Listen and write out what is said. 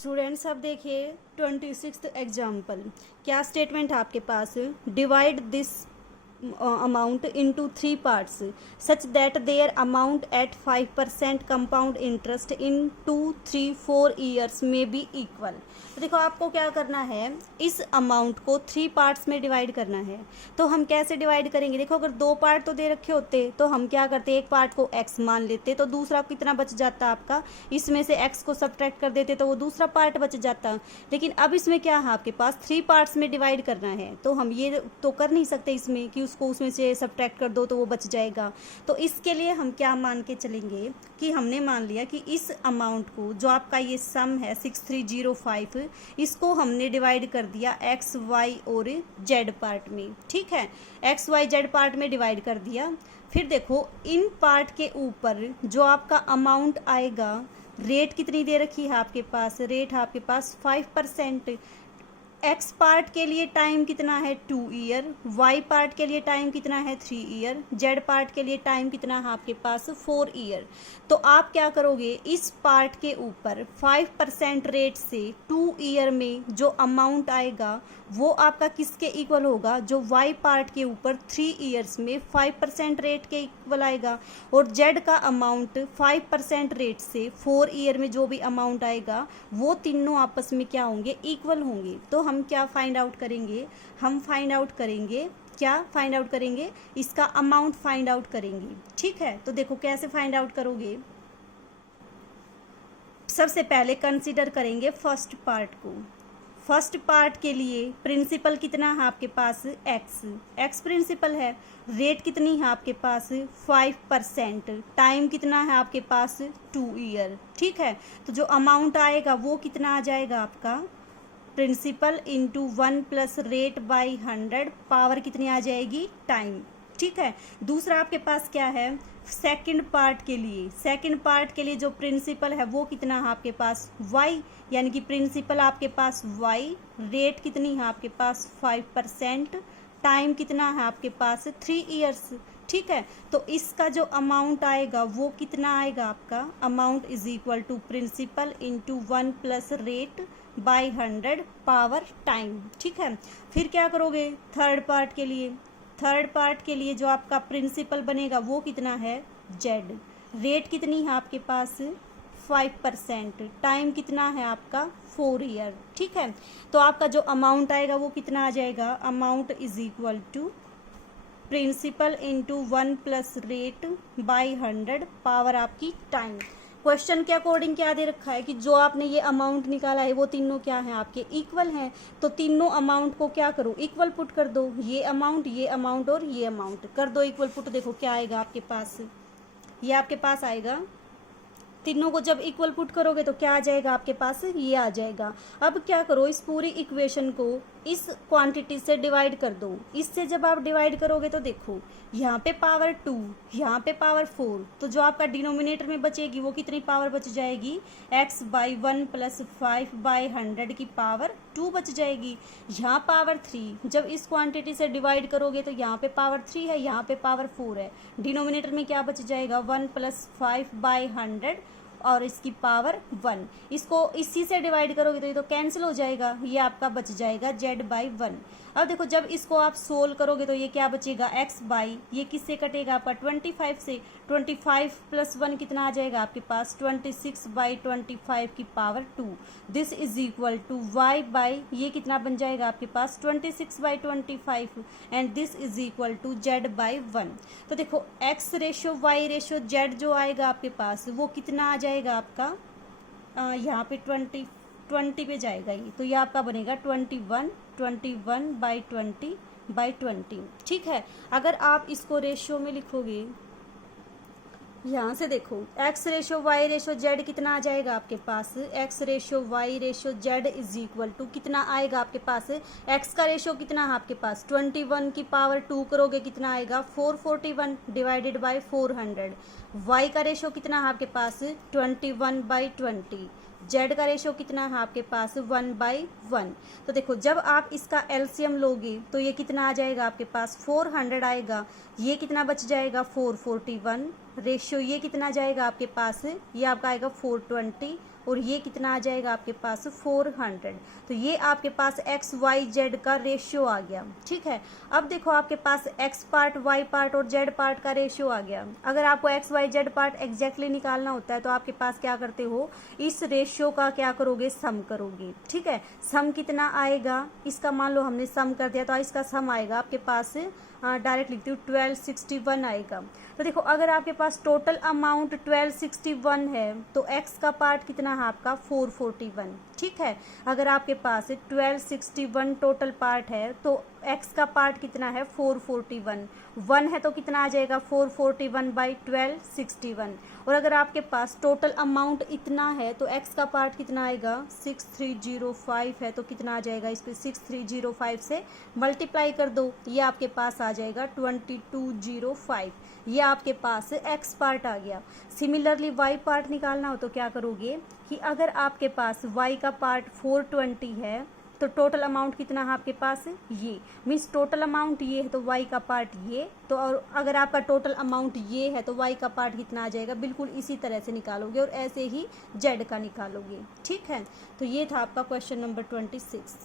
Students अब देखिए 26th example. क्या स्टेटमेंट है आपके पास? Divide this amount into three parts such that their amount at 5% compound interest in 2, 3, 4 years may be equal। तो देखो आपको क्या करना है, इस अमाउंट को 3 पार्ट्स में डिवाइड करना है। तो हम कैसे डिवाइड करेंगे? देखो अगर 2 पार्ट तो दे रखे होते तो हम क्या करते, एक पार्ट को x मान लेते तो दूसरा कितना बच जाता आपका, इसमें से x को सब्ट्रैक्ट कर देते तो वो दूसरा पार्ट बच जाता। लेकिन अब इसमें क्या है, आपके पास 3 पार्ट्स में डिवाइड करना है, तो हम ये तो कर नहीं सकते इसमें कि उसको उसमें से सब्ट्रैक्ट कर दो तो वो बच जाएगा। तो इसके लिए हम क्या मान के चलेंगे कि हमने मान लिया कि इस अमाउंट को, जो आपका ये सम है 6305, इसको हमने डिवाइड कर दिया एक्स वाई और जेड पार्ट में। ठीक है, एक्स वाई जेड पार्ट में डिवाइड कर दिया। फिर देखो इन पार्ट के ऊपर जो आपका अमाउंट आएगा, रेट कितनी दे रखी है आपके पास? रेट है आपके पास 5%। एक्स पार्ट के लिए टाइम कितना है 2 ईयर, वाई पार्ट के लिए टाइम कितना है 3 ईयर, जेड पार्ट के लिए टाइम कितना है आपके पास 4 ईयर। तो आप क्या करोगे, इस पार्ट के ऊपर 5% रेट से 2 ईयर में जो अमाउंट आएगा वो आपका किसके इक्वल होगा? जो वाई पार्ट के ऊपर 3 ईयर्स में 5% रेट के इक्वल आएगा। और जेड का अमाउंट 5% रेट से 4 ईयर में जो भी अमाउंट आएगा वो तीनों आपस में क्या होंगे? इक्वल होंगे। तो हम क्या फाइंड आउट करेंगे? हम फाइंड आउट करेंगे, क्या फाइंड आउट करेंगे? इसका अमाउंट फाइंड आउट करेंगे। ठीक है, तो देखो कैसे फाइंड आउट करोगे। सबसे पहले कंसीडर करेंगे फर्स्ट पार्ट को। फर्स्ट पार्ट के लिए प्रिंसिपल कितना है आपके पास? एक्स प्रिंसिपल है। रेट कितनी है आपके पास? 5%। टाइम कितना है आपके पास? 2 ईयर। ठीक है, तो जो अमाउंट आएगा वो कितना आ जाएगा आपका? Principal into 1 plus rate by 100, power कितनी आ जाएगी? टाइम। ठीक है, दूसरा आपके पास क्या है? सेकंड पार्ट के लिए, सेकंड पार्ट के लिए जो प्रिंसिपल है वो कितना है आपके पास? y, यानी कि प्रिंसिपल आपके पास y, रेट कितनी है आपके पास? 5%, टाइम कितना है आपके पास? 3 ईयर्स। ठीक है, तो इसका जो अमाउंट आएगा वो कितना आएगा आपका? Amount is equal to principal into 1 plus rate by 100 power time. ठीक है, फिर क्या करोगे थर्ड पार्ट के लिए? थर्ड पार्ट के लिए जो आपका प्रिंसिपल बनेगा वो कितना है? जेड। रेट कितनी है आपके पास? 5%। टाइम कितना है आपका? 4 ईयर। ठीक है, तो आपका जो अमाउंट आएगा वो कितना आ जाएगा? Amount is equal to principal into 1 plus rate by 100 power आपकी टाइम। क्वेश्चन के अकॉर्डिंग क्या दे रखा है कि जो आपने ये अमाउंट निकाला है वो तीनों क्या है आपके? इक्वल हैं। तो तीनों अमाउंट को क्या करो? इक्वल पुट कर दो। ये अमाउंट और ये अमाउंट कर दो इक्वल पुट। देखो क्या आएगा आपके पास? ये आपके पास आएगा, तीनों को जब इक्वल पुट करोगे तो क्या आ जाएगा आपके पास? ये आ जाएगा। अब क्या करो, इस पूरी इक्वेशन को इस क्वांटिटी से डिवाइड कर दो। इससे जब आप डिवाइड करोगे तो देखो यहाँ पे पावर 2, यहाँ पे पावर 4, तो जो आपका डिनोमिनेटर में बचेगी वो कितनी पावर बच जाएगी? x बाई 1 प्लस 5 बाई 100 की पावर 2 बच जाएगी। यहाँ पावर 3, जब इस क्वांटिटी से डिवाइड करोगे तो यहाँ पे पावर 3 है, यहाँ पे पावर 4 है। डिनोमिनेटर में क्या बच जाएगा? 1 प्लस 5 बाई 100 और इसकी पावर 1। इसको इसी से डिवाइड करोगे तो ये तो कैंसिल हो जाएगा, ये आपका बच जाएगा z बाई 1। अब देखो जब इसको आप सोल्व करोगे तो ये क्या बचेगा? x बाई, ये किससे कटेगा आपका? 25 से। 25 प्लस 1 कितना आ जाएगा आपके पास? 26 बाई 25 की power 2। This is equal to y by, ये कितना बन जाएगा आपके पास? 26 by 25 and this is equal to z by 1। तो देखो x ratio y ratio z जो आएगा आपके पास वो कितना आ जाएगा आपका? यहाँ पे 20 पे जाएगा ये, तो ये आपका बनेगा 21 बाई 20 बाई 20। ठीक है, अगर आप इसको रेशियो में लिखोगे, यहाँ से देखो x ratio Y ratio Z कितना आ जाएगा आपके पास? x ratio Y ratio Z is equal to कितना आएगा आपके पास? x का रेशो कितना है आपके पास? 21 की पावर 2 करोगे कितना आएगा? 441 डिवाइडेड बाई 400। y का रेशो कितना है आपके पास? 21 बाई 20। जेड का रेशो कितना है आपके पास? 1 बाई 1। तो देखो जब आप इसका एलसीएम लोगे तो ये कितना आ जाएगा आपके पास? 400 आएगा। ये कितना बच जाएगा? 441। रेशियो ये कितना जाएगा आपके पास? ये आपका आएगा 420 और ये कितना आ जाएगा आपके पास 400। तो ये आपके पास एक्स वाई जेड का रेशियो आ गया। ठीक है, अब देखो आपके पास एक्स पार्ट, वाई पार्ट और जेड पार्ट का रेशियो आ गया। अगर आपको X Y Z part exactly निकालना होता है तो आपके पास क्या करते हो, इस रेशियो का क्या करोगे, सम करोगे। ठीक है, सम कितना आएगा, इसका मान लो हमने सम कर दिया तो इसका सम आएगा आपके पास, डायरेक्ट लिखती हूँ 1261 आएगा। तो देखो अगर आपके पास टोटल अमाउंट 1261 है तो एक्स का पार्ट कितना है आपका 441। ठीक है, अगर आपके पास 1261 टोटल पार्ट है तो एक्स का पार्ट कितना है 441, 1 है तो कितना आ जाएगा 441 बाई 1261। और अगर आपके पास टोटल अमाउंट इतना है तो एक्स का पार्ट कितना आएगा 6305 है तो कितना आ जाएगा, इसको 6305 से मल्टीप्लाई कर दो, ये आपके पास आ जाएगा 2205। ये आपके पास एक्स पार्ट आ गया। सिमिलरली वाई पार्ट निकालना हो तो क्या करोगे कि अगर आपके पास वाई का पार्ट 420 है तो टोटल अमाउंट कितना है आपके पास, ये मीन्स टोटल अमाउंट ये है तो वाई का पार्ट ये, तो और अगर आपका टोटल अमाउंट ये है तो वाई का पार्ट कितना आ जाएगा, बिल्कुल इसी तरह से निकालोगे और ऐसे ही जेड का निकालोगे। ठीक है, तो ये था आपका क्वेश्चन नंबर 26।